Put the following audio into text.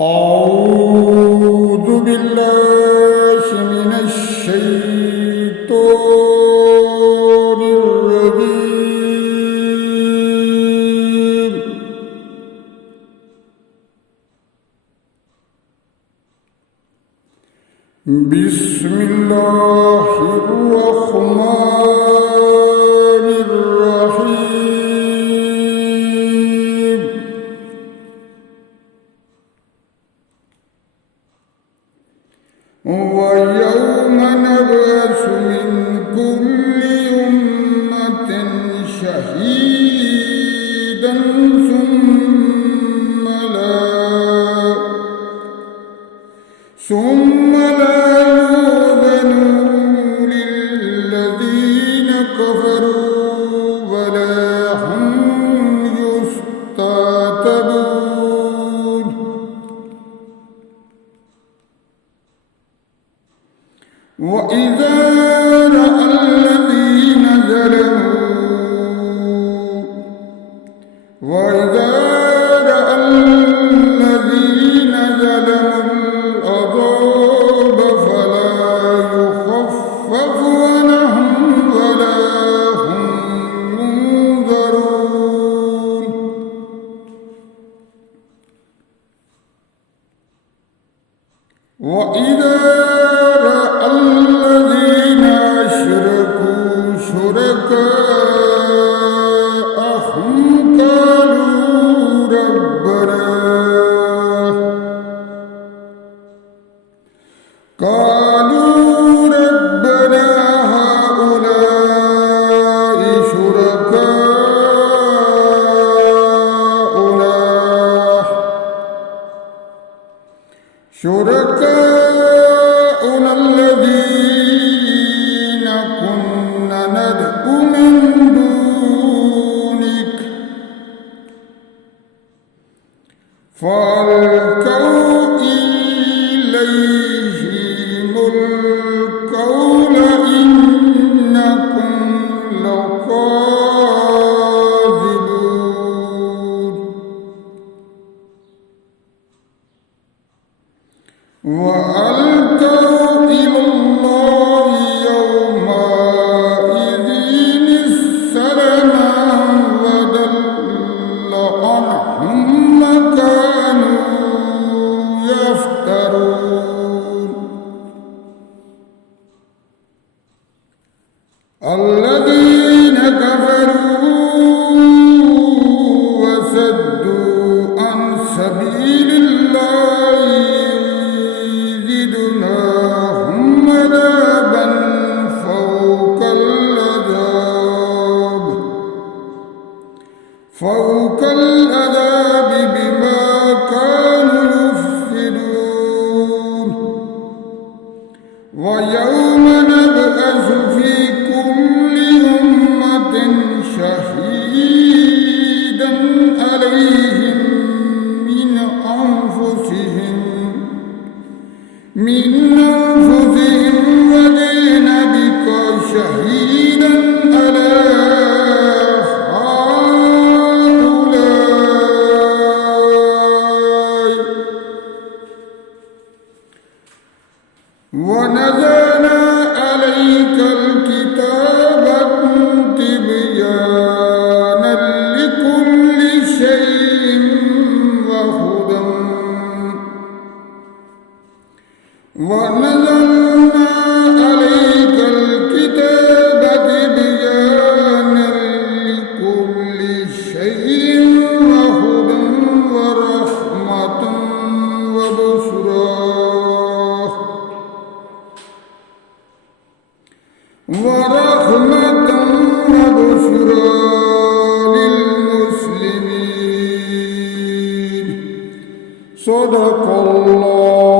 أعوذ بالله من الشيطان الرجيم. بسم الله الرحمن الرحيم. ويوم نبعث من كل أمة شهيدا ثم لا يؤذن للذين كفروا ولا هم يستعتبون. وإذا رأى الذين ظلموا العذاب فلا يخفف عنهم ولا هم ينظرون. وإذا رأى الذين أشركوا شركاءهم قالوا ربنا هؤلاء شركاؤنا الذين كنا ندعو من دونك فألقوا إليهم القول إنكم لكاذبون. وألقوا إلى الله يومئذ السلام وضل عنهم ما كانوا يفترون. الذين كفروا وصدوا عن سبيل الله زدناهم عذابا فوق العذاب بما كانوا يفسدون. ويوم نبعث في كل أمة شهيدا عليهم من أنفسهم وجئنا بك شهيدا على هؤلاء. ونزلنا عليك الكتاب تبيانا لكل شيء وهدى. ونزلنا عليك الكتاب تبيانا لكل شيء وهدى ورحمة وبشرى للمسلمين. صدق الله.